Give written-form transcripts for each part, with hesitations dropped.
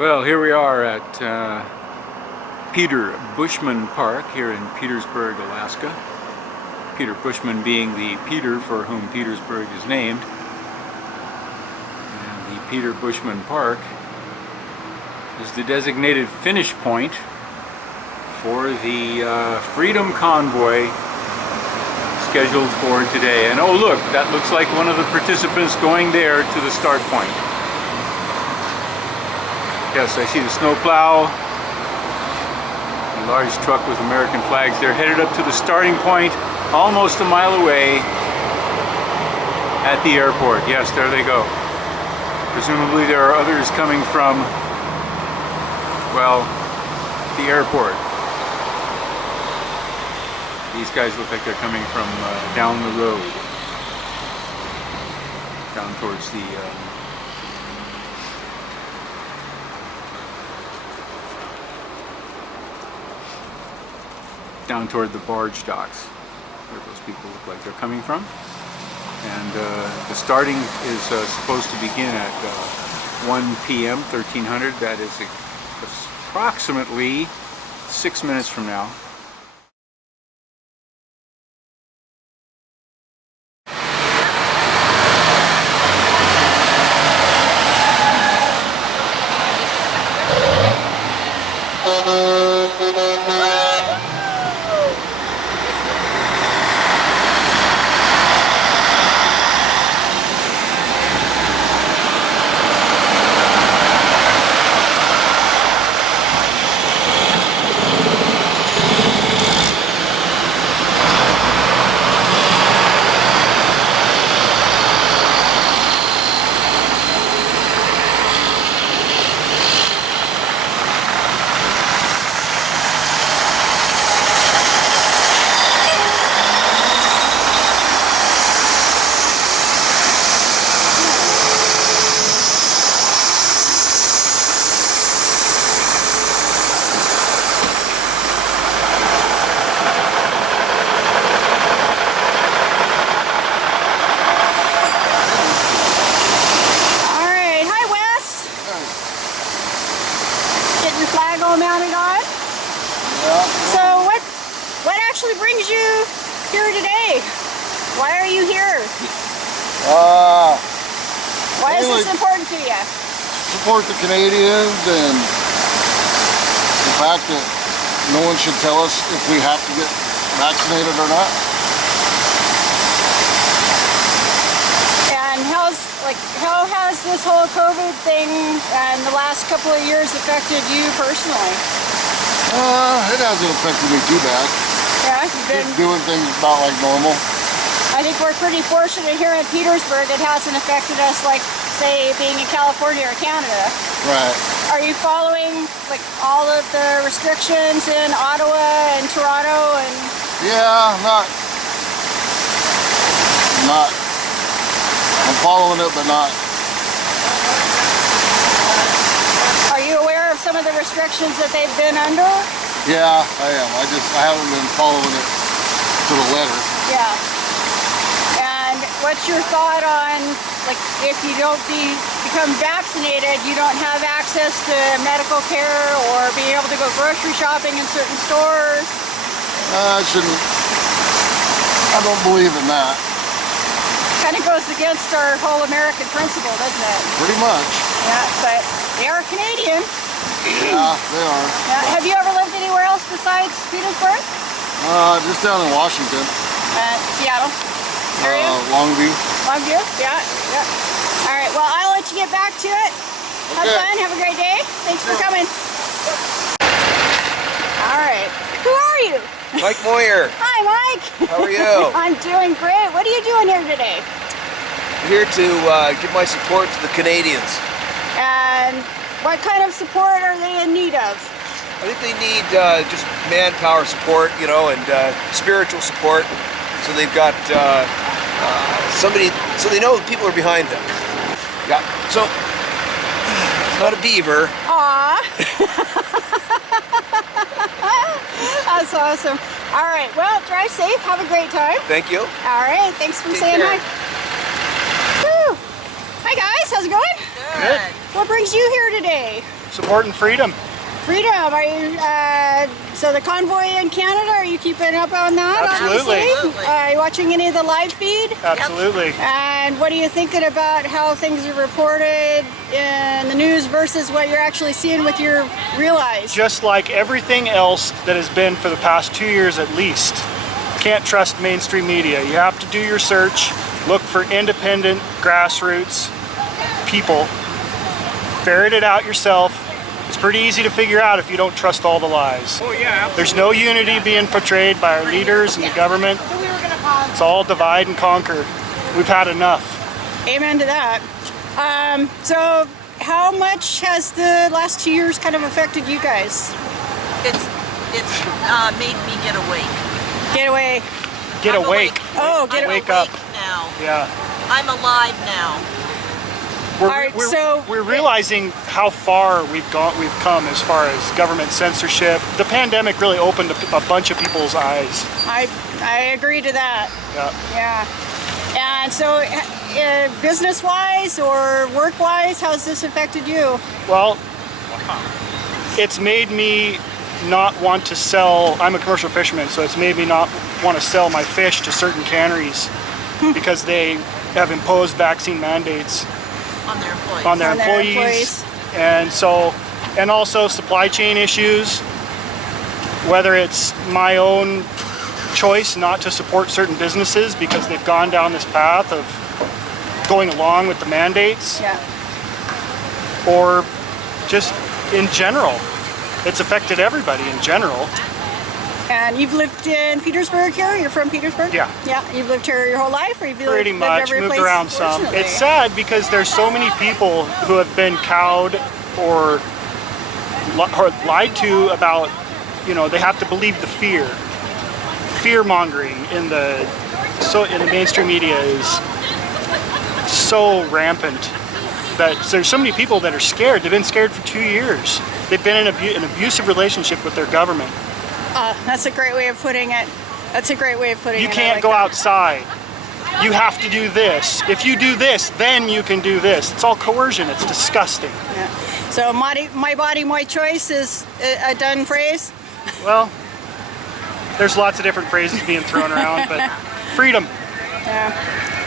Well, here we are at Peter Bushman Park here in Petersburg, Alaska. Peter Bushman being the Peter for whom Petersburg is named. And the Peter Bushman Park is the designated finish point for the Freedom Convoy scheduled for today. And oh look, that looks like one of the participants going there to the start point. Yes, I see the snowplow, a large truck with American flags. They're headed up to the starting point, almost a mile away at the airport. Yes, there they go. Presumably there are others coming from, well, the airport. These guys look like they're coming from down the road, down towards the down toward the barge docks, where those people look like they're coming from. And the starting is supposed to begin at 1 p.m., 1300. That is approximately 6 minutes from now. Mounted on? Yeah. So what actually brings you here today? Why are you here? Why is this important to you? Support the Canadians and the fact that no one should tell us if we have to get vaccinated or not. And how has this whole COVID thing and the last couple of years affected you personally? It hasn't affected me too bad. Yeah, you've been doing things about like normal. I think we're pretty fortunate here in Petersburg. It hasn't affected us like, say, being in California or Canada. Right. Are you following like all of the restrictions in Ottawa and Toronto and? Yeah, not. I'm following it, but not. Are you aware of some of the restrictions that they've been under? Yeah, I am. I haven't been following it to the letter. Yeah. And what's your thought on, like, if you don't become vaccinated, you don't have access to medical care or being able to go grocery shopping in certain stores? I don't believe in that. Kind of goes against our whole American principle, doesn't it? Pretty much. Yeah, but they are Canadian. Yeah, they are. Yeah. Have you ever lived anywhere else besides Petersburg? Just down in Washington. Seattle area? Longview. Longview? Yeah, yeah. All right, well, I'll let you get back to it. Have fun, have a great day. Thanks for coming. All right, who are you? Mike Moyer. Hi, Mike. How are you? I'm doing great. What are you doing here today? I'm here to give my support to the Canadians. And what kind of support are they in need of? I think they need just manpower support, you know, and spiritual support. So they've got somebody, so they know people are behind them. Yeah. So it's not a beaver. Aw. That's awesome. All right, well, drive safe. Have a great time. Thank you. All right, thanks for saying hi. Woo. Hi, guys. How's it going? Good. What brings you here today? supporting freedom. Freedom, are you, so the convoy in Canada, are you keeping up on that? Absolutely. Obviously? Are you watching any of the live feed? Absolutely. And what are you thinking about how things are reported in the news versus what you're actually seeing with your real eyes? Just like everything else that has been for the past 2 years at least, can't trust mainstream media. You have to do your search, look for independent, grassroots people, ferret it out yourself. It's pretty easy to figure out if you don't trust all the lies. Oh yeah, There's no unity being portrayed by our leaders and the government. It's all divide and conquer. We've had enough. Amen to that. So how much has the last 2 years kind of affected you guys? It's made me get awake. Get away. Get I'm awake. Oh, get I'm Wake awake up. now. Yeah. I'm alive now. We're, All right, we're, so- we're realizing how far we've come as far as government censorship. The pandemic really opened a bunch of people's eyes. I agree to that. Yeah. Yeah. And so business-wise or work-wise, how's this affected you? Well, it's made me not want to sell. I'm a commercial fisherman, so it's made me not want to sell my fish to certain canneries because they have imposed vaccine mandates On their employees. on their On their employees. And also supply chain issues, whether it's my own choice not to support certain businesses because they've gone down this path of going along with the mandates, Yeah. or just in general. It's affected everybody in general. And you've lived in Petersburg here? You're from Petersburg? Yeah. Yeah. You've lived here your whole life, or you've Pretty lived much, every moved place? around some. Fortunately. It's sad because there's so many people who have been cowed or lied to about, they have to believe the fear mongering in the mainstream media is so rampant that there's so many people that are scared. They've been scared for 2 years. They've been in an abusive relationship with their government. That's a great way of putting it. That's a great way of putting it. You I can't like go that. outside. You have to do this. If you do this, then you can do this. It's all coercion. It's disgusting. Yeah. So my body, my choice is a done phrase. Well, there's lots of different phrases being thrown around, but freedom. Yeah.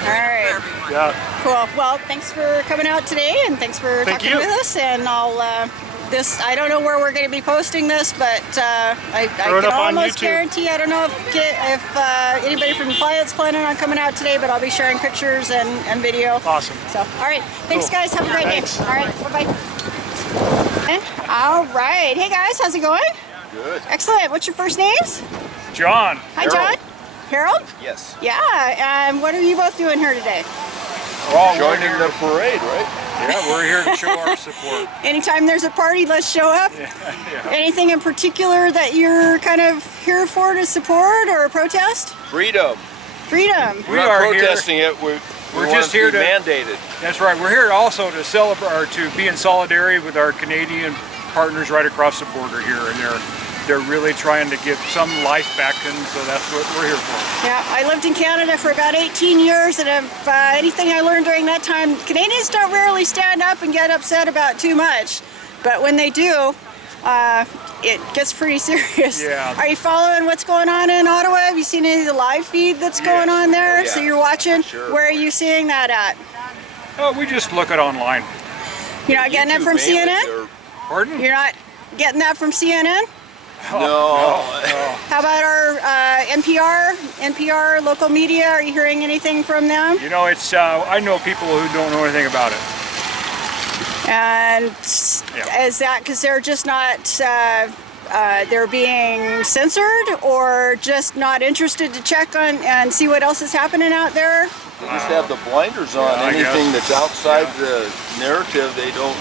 All right. Yeah. Cool. Well, thanks for coming out today, and thanks for Thank talking you. with us. And I'll I don't know where we're going to be posting this, but I Throw it can up on almost YouTube. guarantee. I don't know if anybody from the Playet's planning on coming out today, but I'll be sharing pictures and video. Awesome. So, all right. Thanks, Cool. guys. Have a great Thanks. day. All right. Bye-bye. All right. Hey, guys. How's it going? Good. Excellent. What's your first names? John. Hi, John. Harold? Yes. Yeah. And what are you both doing here today? We're all Joining the parade, right? Yeah, we're here to show our support. Anytime there's a party, let's show up. Anything in particular that you're kind of here for to support or protest? Freedom. Freedom. We We're not are here- protesting it. We We're want just it here be to- mandated. That's right. We're here also to celebrate, or to be in solidarity with our Canadian partners right across the border here, and they're really trying to get some life back, and so that's what we're here for. Yeah, I lived in Canada for about 18 years, and if anything I learned during that time, Canadians don't rarely stand up and get upset about too much, but when they do, it gets pretty serious. Yeah. Are you following what's going on in Ottawa? Have you seen any of the live feed that's going on there? Oh, yeah. So you're watching? Sure. Where are you seeing that at? We just look at online. You're not getting it from YouTube mainly, CNN? or- Pardon? You're not getting that from CNN? No. How about our NPR, local media? Are you hearing anything from them? You know, it's I know people who don't know anything about it. And Yeah. is that because they're just not, they're being censored, or just not interested to check on and see what else is happening out there? They just have the blinders on. I Anything guess. that's outside the narrative, they don't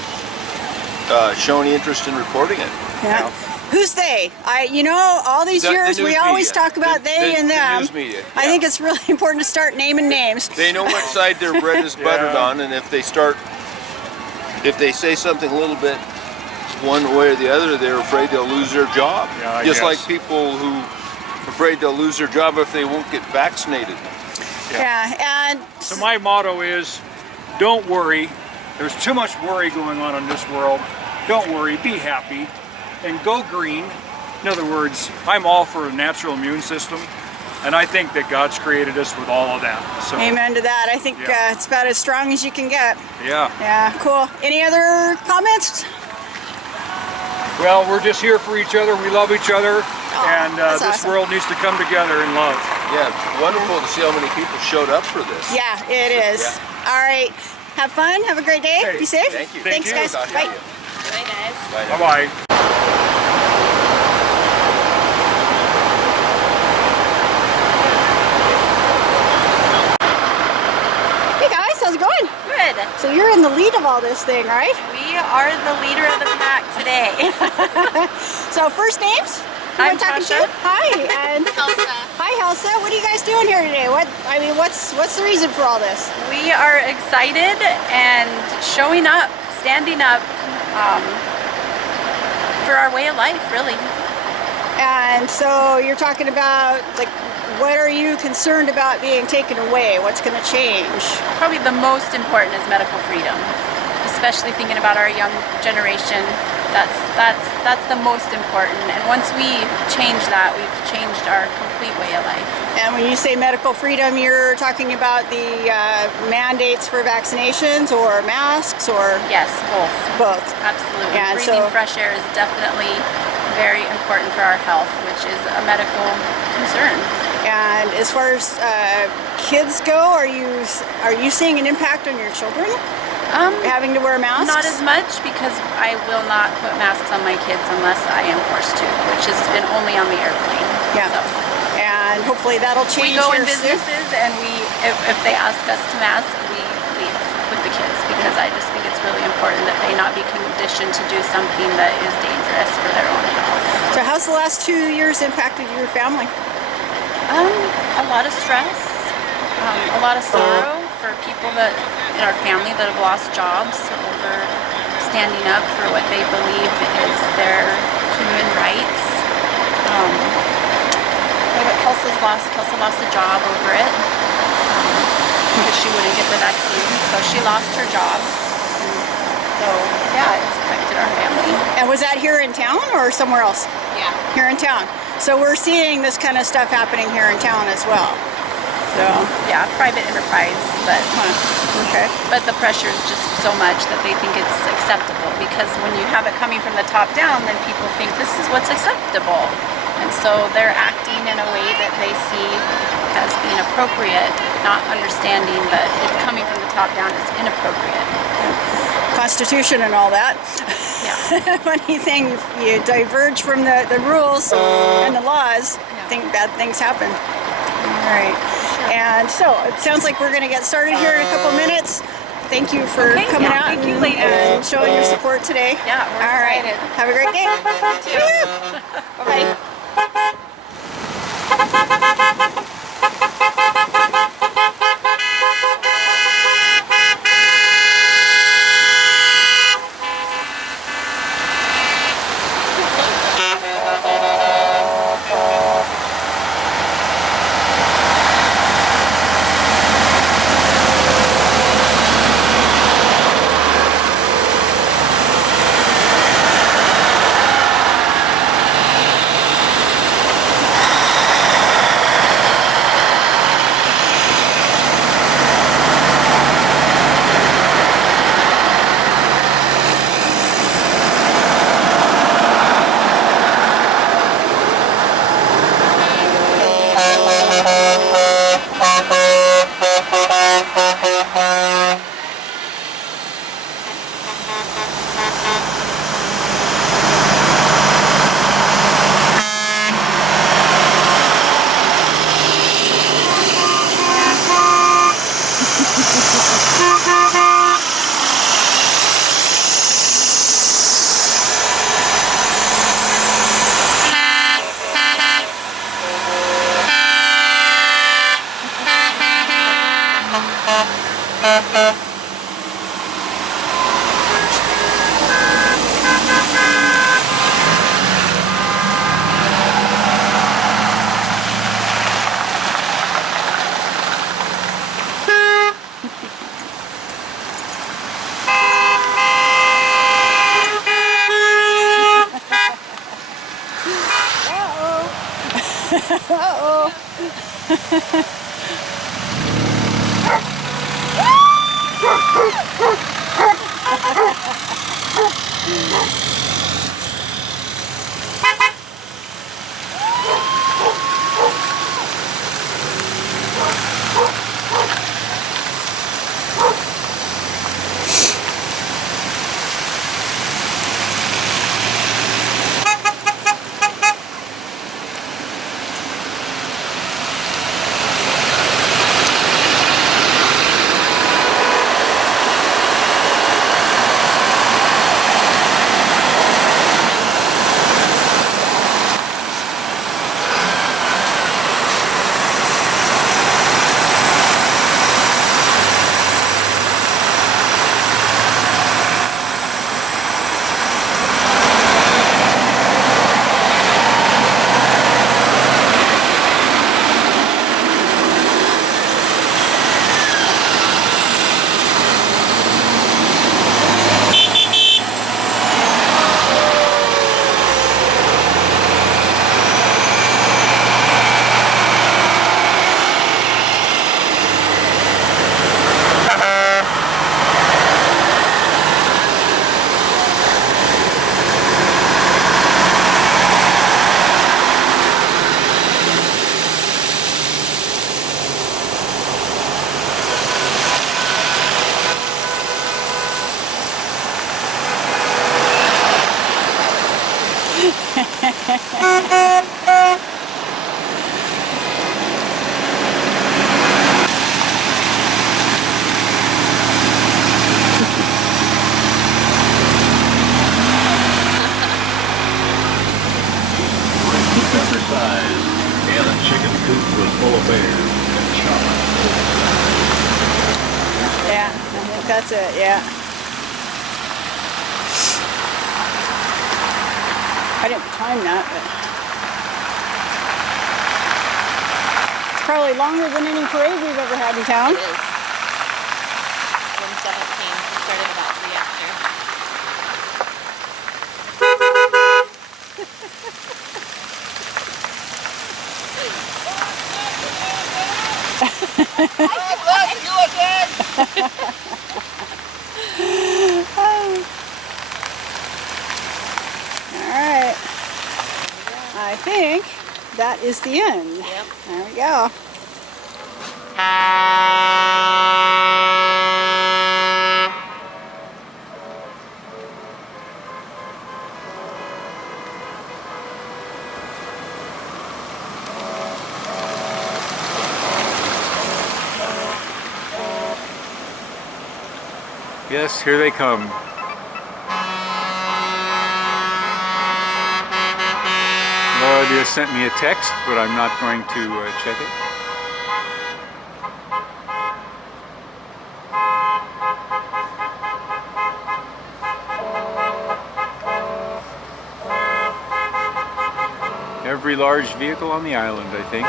show any interest in reporting it. Yeah. Who's they? All these The years we news always media. talk about they and The them. news media, I yeah. think it's really important to start naming names. They know what side their bread is buttered Yeah. on, and if they say something a little bit one way or the other, they're afraid they'll lose their job. Yeah, I Just guess. like people who are afraid they'll lose their job if they won't get vaccinated. Yeah, and So my motto is, don't worry. There's too much worry going on in this world. don't worry, be happy, and go green. In other words, I'm all for a natural immune system, and I think that God's created us with all of that. So, Amen to that. I think Yeah. it's about as strong as you can get. yeah. Yeah, cool. Any other comments? Well, we're just here for each other. We love each other, and that's this awesome. world needs to come together in love. Yeah, it's wonderful to see how many people showed up for this. Yeah, it is. Yeah. All right. Have fun. Have a great day. Hey, Be safe. thank you. Thanks, Thank you. guys. Talk to Bye. you. Bye, guys. Bye now. Bye-bye. Hey guys, how's it going? Good. So you're in the lead of all this thing, right? We are the leader of the pack today. So first names? Who I'm am I talking Tasha. to? Hi, and Elsa. hi, Elsa. What are you guys doing here today? What's the reason for all this? We are excited and showing up, standing up for our way of life, really. And so you're talking about, like, what are you concerned about being taken away? What's going to change? Probably the most important is medical freedom, especially thinking about our young generation. That's the most important. And once we change that, we've changed our complete way of life. And when you say medical freedom, you're talking about the mandates for vaccinations or masks or Yes, both. both? Absolutely. Yeah, and Breathing so- fresh air is definitely very important for our health, which is a medical concern. And as far as kids go, are you seeing an impact on your children having to wear masks? Not as much, because I will not put masks on my kids unless I am forced to, which has been only on the airplane. Yeah. So And hopefully that'll change. we go in here soon. businesses and if they ask us to mask, we leave with the kids, because I just think it's really important that they not be conditioned to do something that is dangerous for their own health. So how's the last 2 years impacted your family? A lot of stress, a lot of sorrow for people that in our family that have lost jobs over standing up for what they believe is their human rights. Kelsa lost a job over it because she wouldn't get the vaccine, so she lost her job. So yeah, it's affected our family. And was that here in town or somewhere else? Yeah. Here in town. So we're seeing this kind of stuff happening here in town as well. So, Yeah, private enterprise, but okay. But the pressure is just so much that they think it's acceptable, because when you have it coming from the top down, then people think this is what's acceptable. And so they're acting in a way that they see as being appropriate, not understanding that it coming from the top down is inappropriate. Constitution and all that. Yeah. Funny thing, you diverge from the rules and the laws, Yeah. think bad things happen. All right. And so it sounds like we're going to get started here in a couple minutes. Thank you for Okay, coming yeah, out thank you, and, ladies. and showing your support today. Yeah, we're all right. excited. Have a great day. Bye-bye. Uh-oh. And a chicken coop was full of bears and shot. Yeah, I think that's it, yeah. I didn't time that, but it's probably longer than any parade we've ever had in town. It is. 117. We started about 3 after. Alright. I think that is the end. Yep. There we go. Yes, here they come. Laura just sent me a text, but I'm not going to check it. Every large vehicle on the island, I think.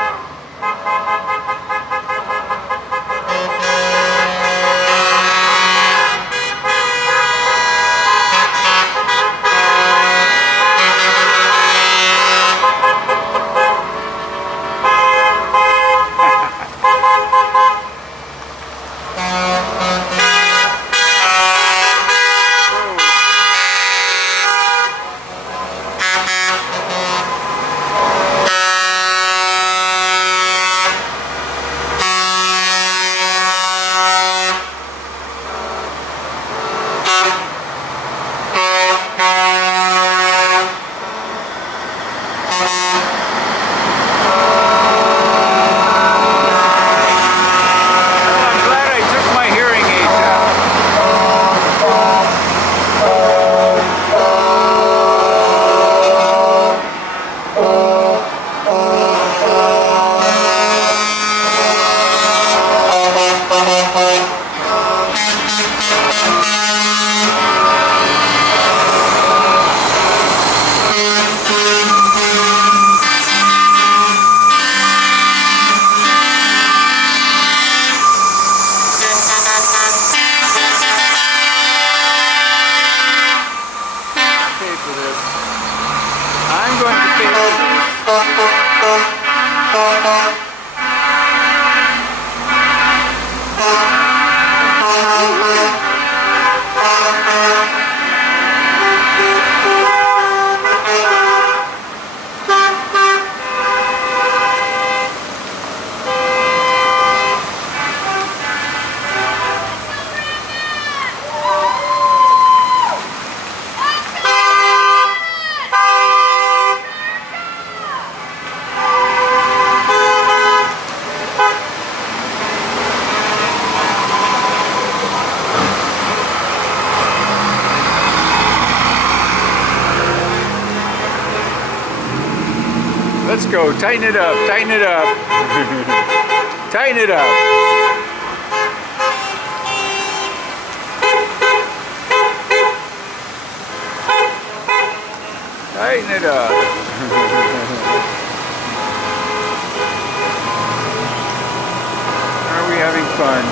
I'm going to pay for this. Let's go. Tighten it up. Tighten it up. Tighten it up. Tighten it up. Are we having fun?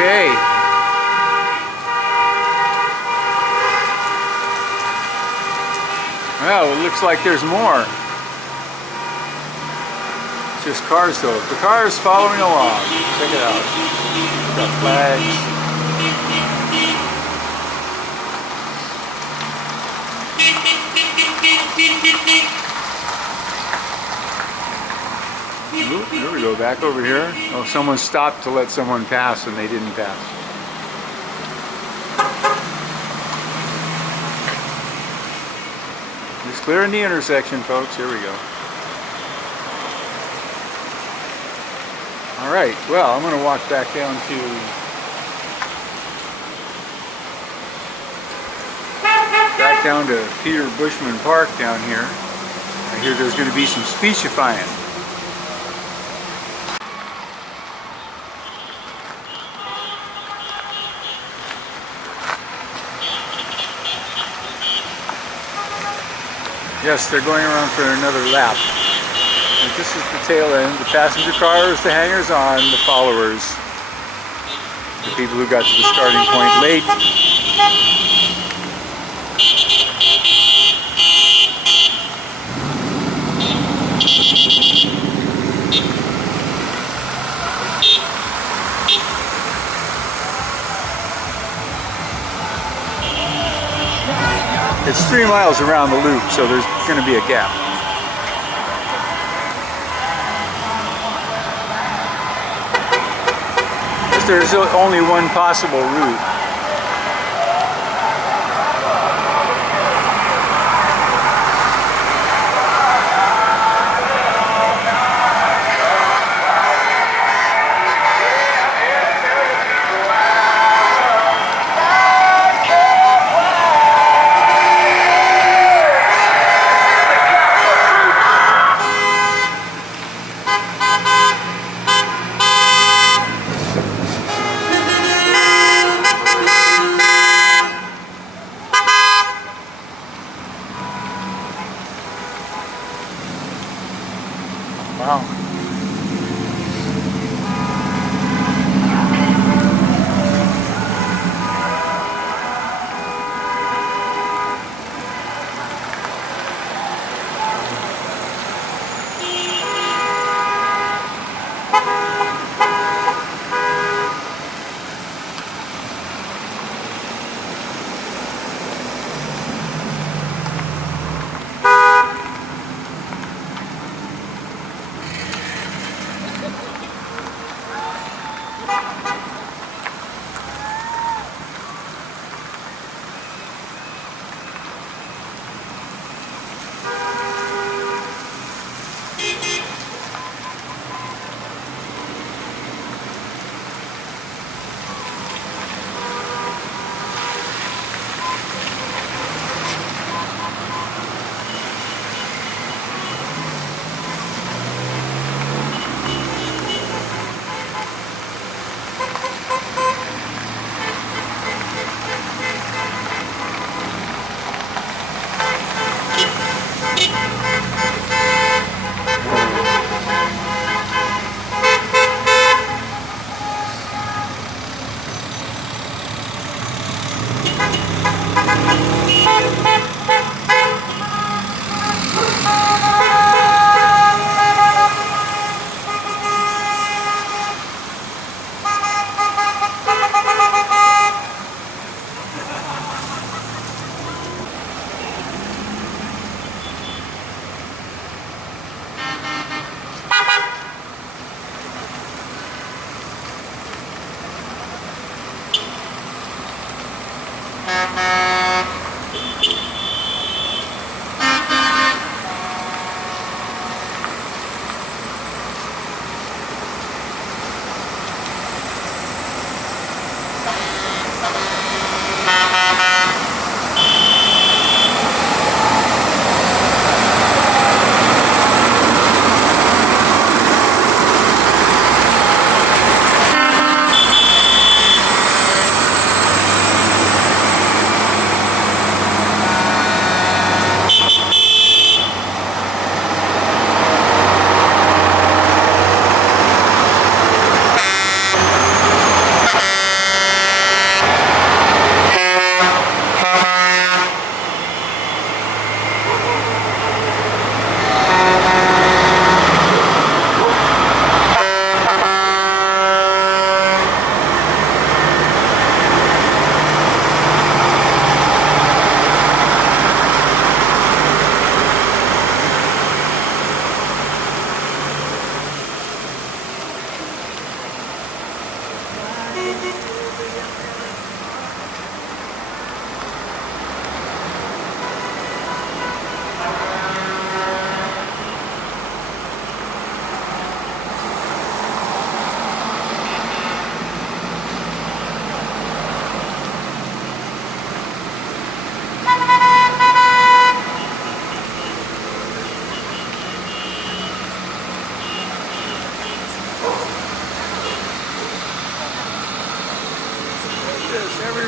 Okay. Well, it looks like there's more. It's just cars though. The car is following along. Check it out. Got flags. Oop, there we go, back over here. Oh, someone stopped to let someone pass and they didn't pass. Just clearing the intersection, folks. Here we go. All right, well, I'm going to walk back down to Peter Bushman Park down here. I hear there's going to be some speechifying. Yes, they're going around for another lap. And this is the tail end. The passenger cars, the hangers-on, the followers. The people who got to the starting point late. It's 3 miles around the loop, so there's going to be a gap. There's only one possible route. Wow.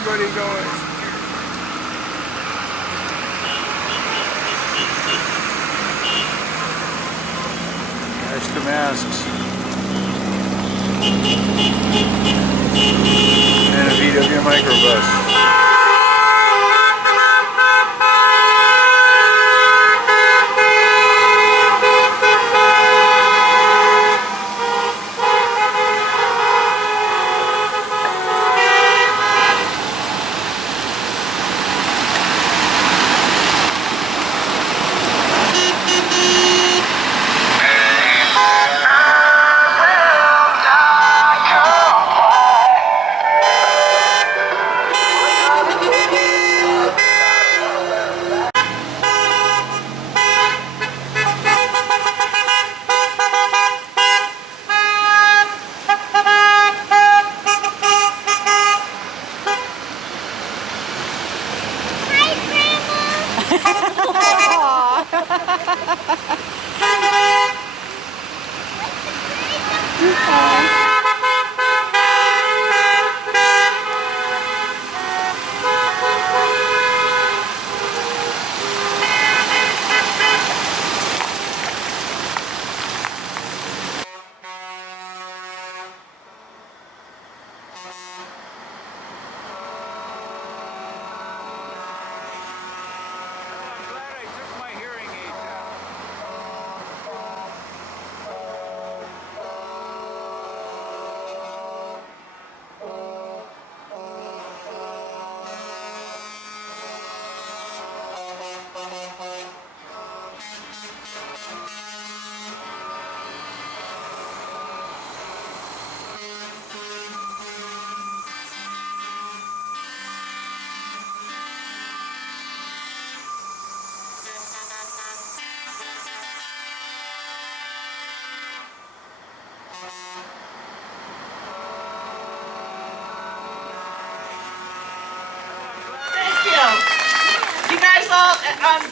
everybody going. That's the masks. And a VW microbus.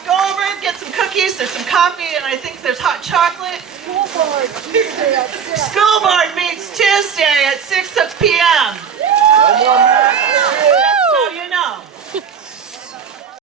Go over and get some cookies, there's some coffee, and I think there's hot chocolate. School board meeting.